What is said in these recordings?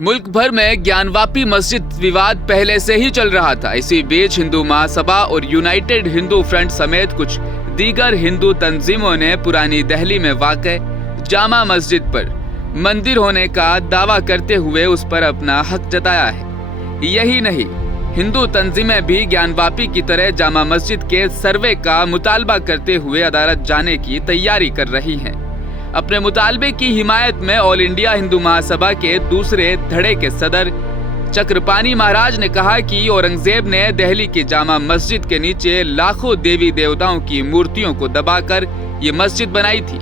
मुल्क भर में ज्ञानवापी मस्जिद विवाद पहले से ही चल रहा था। इसी बीच हिंदू महासभा और यूनाइटेड हिंदू फ्रंट समेत कुछ दीगर हिंदू तंजीमों ने पुरानी दिल्ली में वाक़ जामा मस्जिद पर मंदिर होने का दावा करते हुए उस पर अपना हक जताया है। यही नहीं, हिंदू तंजीमें भी ज्ञानवापी की तरह जामा मस्जिद के सर्वे का मुतालबा करते हुए अदालत जाने की तैयारी कर रही हैं। अपने मुतालबे की हिमायत में ऑल इंडिया हिंदू महासभा के दूसरे धड़े के सदर चक्रपाणी महाराज ने कहा कि औरंगजेब ने दिल्ली की जामा मस्जिद के नीचे लाखों देवी देवताओं की मूर्तियों को दबाकर ये मस्जिद बनाई थी।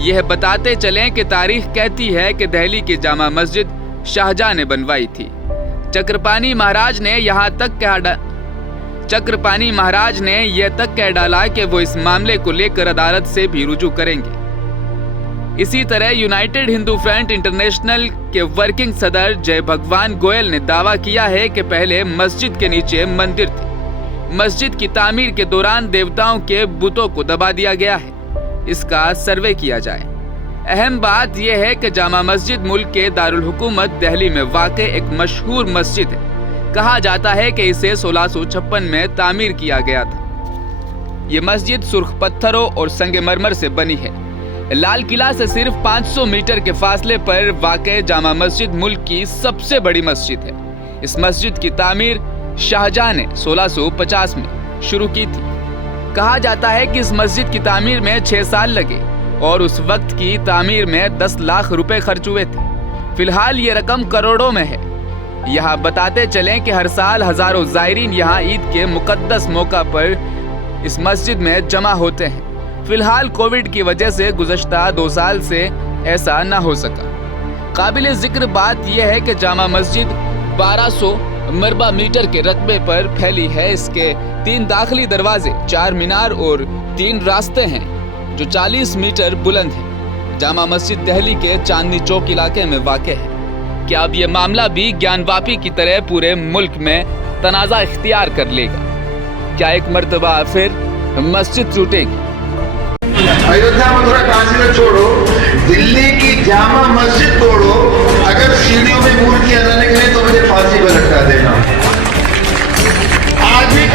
यह बताते चलें कि तारीख कहती है कि दिल्ली की जामा मस्जिद शाहजहां ने बनवाई थी। चक्रपाणी महाराज ने यह तक कह डाला कि वो इस मामले को लेकर अदालत से भी रुजू करेंगे। इसी तरह यूनाइटेड हिंदू फ्रंट इंटरनेशनल के वर्किंग सदर जय भगवान गोयल ने दावा किया है कि पहले मस्जिद के नीचे मंदिर थे। मस्जिद की तामीर के दौरान देवताओं के बुतों को दबा दिया गया है। इसका सर्वे किया जाए। अहम बात यह है कि जामा मस्जिद मुल्क के दारुल हुकूमत दिल्ली में वाक़ एक मशहूर मस्जिद है। कहा जाता है कि इसे 1656 में तामीर किया गया था। ये मस्जिद सुर्ख पत्थरों और संगमरमर से बनी है। लाल किला से सिर्फ 500 मीटर के फासले पर वाक़ जामा मस्जिद मुल्क की सबसे बड़ी मस्जिद है। इस मस्जिद की तामीर शाहजहां ने 1650 में शुरू की थी। कहा जाता है कि इस मस्जिद की तामीर में 6 साल लगे और उस वक्त की तामीर में 10 लाख रुपए खर्च हुए थे। फिलहाल ये रकम करोड़ों में है। यहाँ बताते चलें कि हर साल हजारों ज़ायरीन यहाँ ईद के मुकद्दस मौका पर इस मस्जिद में जमा होते हैं। फिलहाल कोविड की वजह से गुज़श्ता 2 साल से ऐसा न हो सका। काबिल जिक्र बात यह है कि जामा मस्जिद 1200 मरबा मीटर के रकबे पर फैली है। इसके 3 दाखिली दरवाजे, 4 मीनार और 3 रास्ते हैं जो 40 मीटर बुलंद हैं। जामा मस्जिद दिल्ली के चांदनी चौक इलाके में वाक़ है। क्या अब ये मामला भी ज्ञानवापी की तरह पूरे मुल्क में तनाज़ा इख्तियार कर लेगा? क्या एक मर्तबा फिर मस्जिद टूटेगी? अयोध्या मथुरा काशी में छोड़ो, दिल्ली की जामा मस्जिद तोड़ो, अगर सीढ़ियों में मूर्तियां लाने के लिए तो मुझे फांसी पर लटका देना। आज भी